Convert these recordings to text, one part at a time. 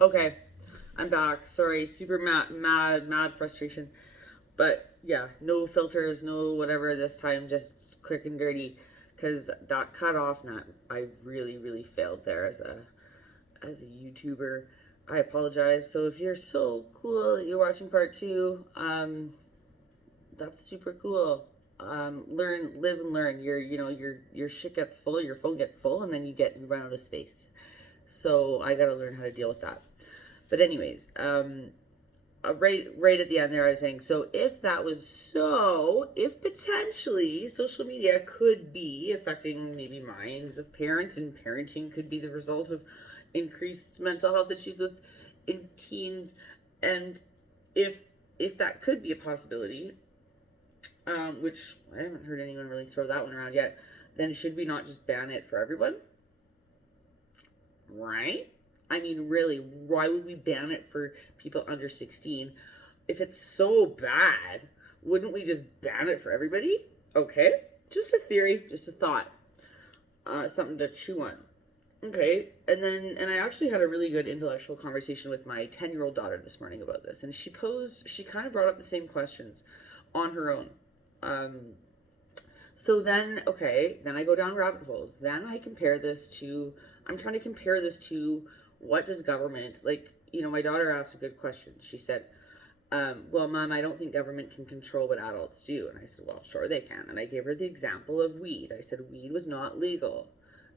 Okay, I'm back. Sorry, super mad frustration. But yeah, no filters, no whatever this time, just quick and dirty. Because that cut off, and that I really failed there as a YouTuber. I apologize. So if you're so cool that you're watching part two, that's super cool. Learn, live, and learn. Your shit gets full, your phone gets full, and then you run out of space. So I got to learn how to deal with that. But anyways, right at the end there, I was saying, so if that was so, if potentially social media could be affecting maybe minds of parents, and parenting could be the result of increased mental health issues with in teens, and if if that could be a possibility, which I haven't heard anyone really throw that one around yet, then should we not just ban it for everyone? Right? I mean, really, why would we ban it for people under 16? If it's so bad, wouldn't we just ban it for everybody? Okay, just a theory, just a thought, something to chew on. Okay, and I actually had a really good intellectual conversation with my 10-year-old daughter this morning about this, and she kind of brought up the same questions on her own. Um, so then, okay, then I go down rabbit holes. Then I'm trying to compare this to what does government, like, my daughter asked a good question. She said, well, Mom, I don't think government can control what adults do. And I said, well, sure they can. And I gave her the example of weed. I said, weed was not legal.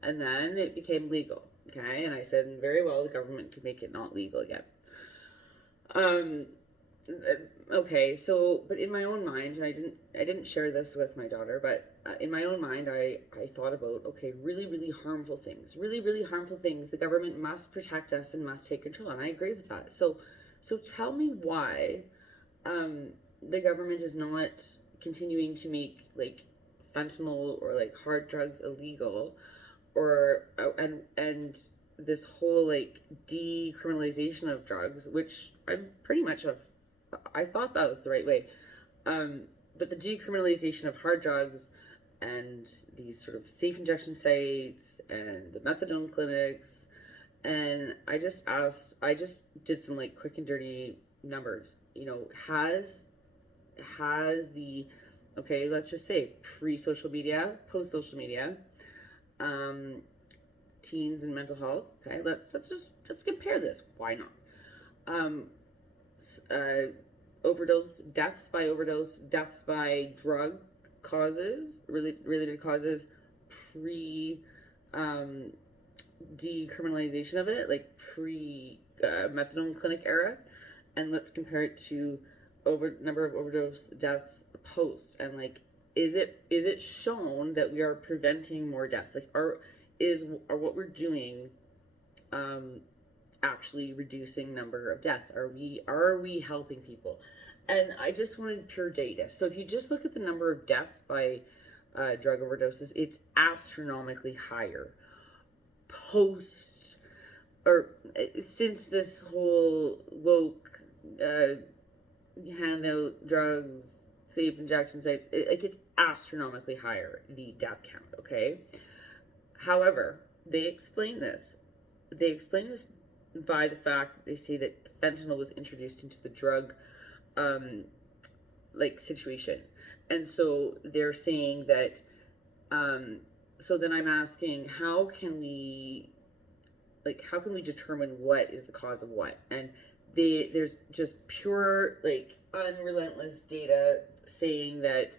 And then it became legal. Okay. And I said, very well, the government could make it not legal again. Um, okay, so but in my own mind, and I didn't share this with my daughter, but in my own mind, I thought about, okay, really really harmful things. The government must protect us and must take control, and I agree with that. So tell me why the government is not continuing to make like fentanyl or like hard drugs illegal, or and this whole like decriminalization of drugs, which I'm pretty much of. I thought that was the right way. But the decriminalization of hard drugs and these sort of safe injection sites and the methadone clinics, and I just did some like quick and dirty numbers. Has the, okay, let's just say pre social media, post social media, um, teens and mental health. Okay, let's compare this. Why not? Um, uh, overdose, deaths by drug causes, related causes, pre um, decriminalization of it, like pre methadone clinic era, and let's compare it to over number of overdose deaths post, and like, is it shown that we are preventing more deaths? Like, are what we're doing um actually reducing number of deaths? Are we helping people? And I just wanted pure data. So if you just look at the number of deaths by drug overdoses, it's astronomically higher post, or since this whole woke handout drugs, safe injection sites, it's astronomically higher, the death count. Okay, however, they explain this by the fact that they say that fentanyl was introduced into the drug um, like situation, and so they're saying that. So then I'm asking, how can we determine what is the cause of what? And there's just pure like unrelentless data saying that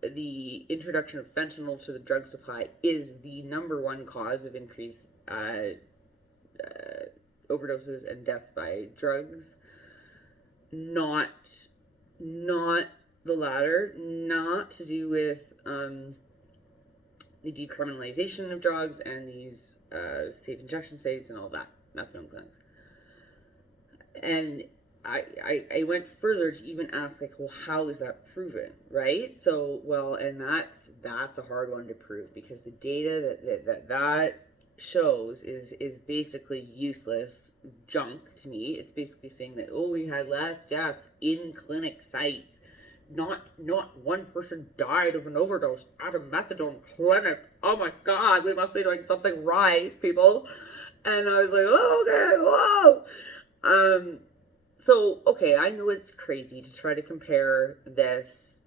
the introduction of fentanyl to the drug supply is the number one cause of increased overdoses and deaths by drugs. Not not the latter, not to do with the decriminalization of drugs and these safe injection sites and all that, methadone clinics. And I went further to even ask, like, well, how is that proven, right? So, well, and that's a hard one to prove, because the data that shows is basically useless junk to me. It's basically saying that, oh, we had less deaths in clinic sites. Not one person died of an overdose at a methadone clinic. Oh my God, we must be doing something right, people. And I was like, oh, okay, whoa. So, okay, I know it's crazy to try to compare this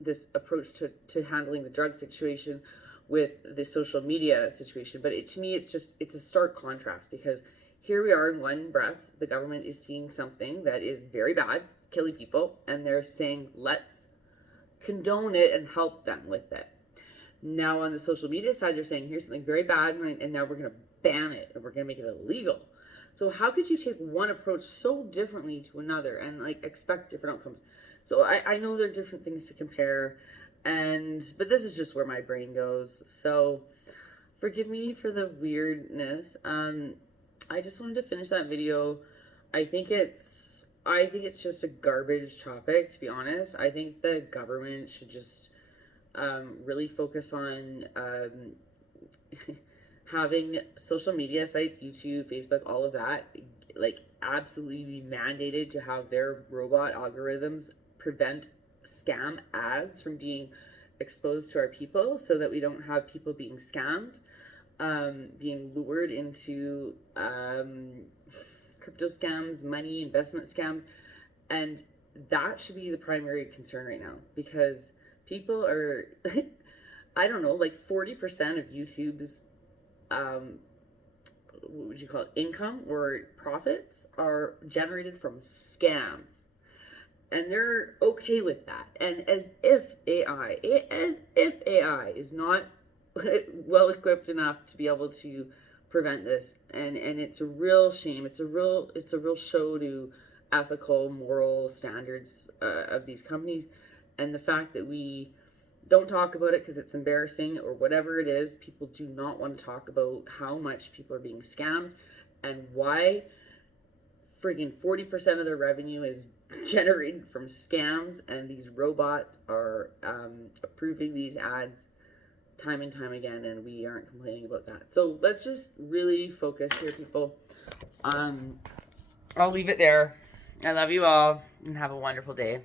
this approach to handling the drug situation with the social media situation, but to me, it's a stark contrast, because here we are in one breath, the government is seeing something that is very bad, killing people, and they're saying, let's condone it and help them with it. Now on the social media side, they're saying, here's something very bad, and now we're going to ban it, and we're going to make it illegal. So how could you take one approach so differently to another and like expect different outcomes? So I know there are different things to compare, but this is just where my brain goes. So forgive me for the weirdness. I just wanted to finish that video. I think it's just a garbage topic, to be honest. I think the government should just really focus on having social media sites, YouTube, Facebook, all of that, like absolutely be mandated to have their robot algorithms prevent scam ads from being exposed to our people, so that we don't have people being scammed, being lured into crypto scams, money, investment scams. And that should be the primary concern right now, because people are, I don't know, like 40% of YouTube's what would you call it, income or profits are generated from scams, and they're okay with that. And as if AI is not well equipped enough to be able to prevent this, and it's a real shame. It's a real show to ethical, moral standards of these companies, and the fact that we don't talk about it because it's embarrassing or whatever it is. People do not want to talk about how much people are being scammed and why friggin' 40% of their revenue is generated from scams, and these robots are approving these ads time and time again, and we aren't complaining about that. So let's just really focus here, people. I'll leave it there. I love you all, and have a wonderful day.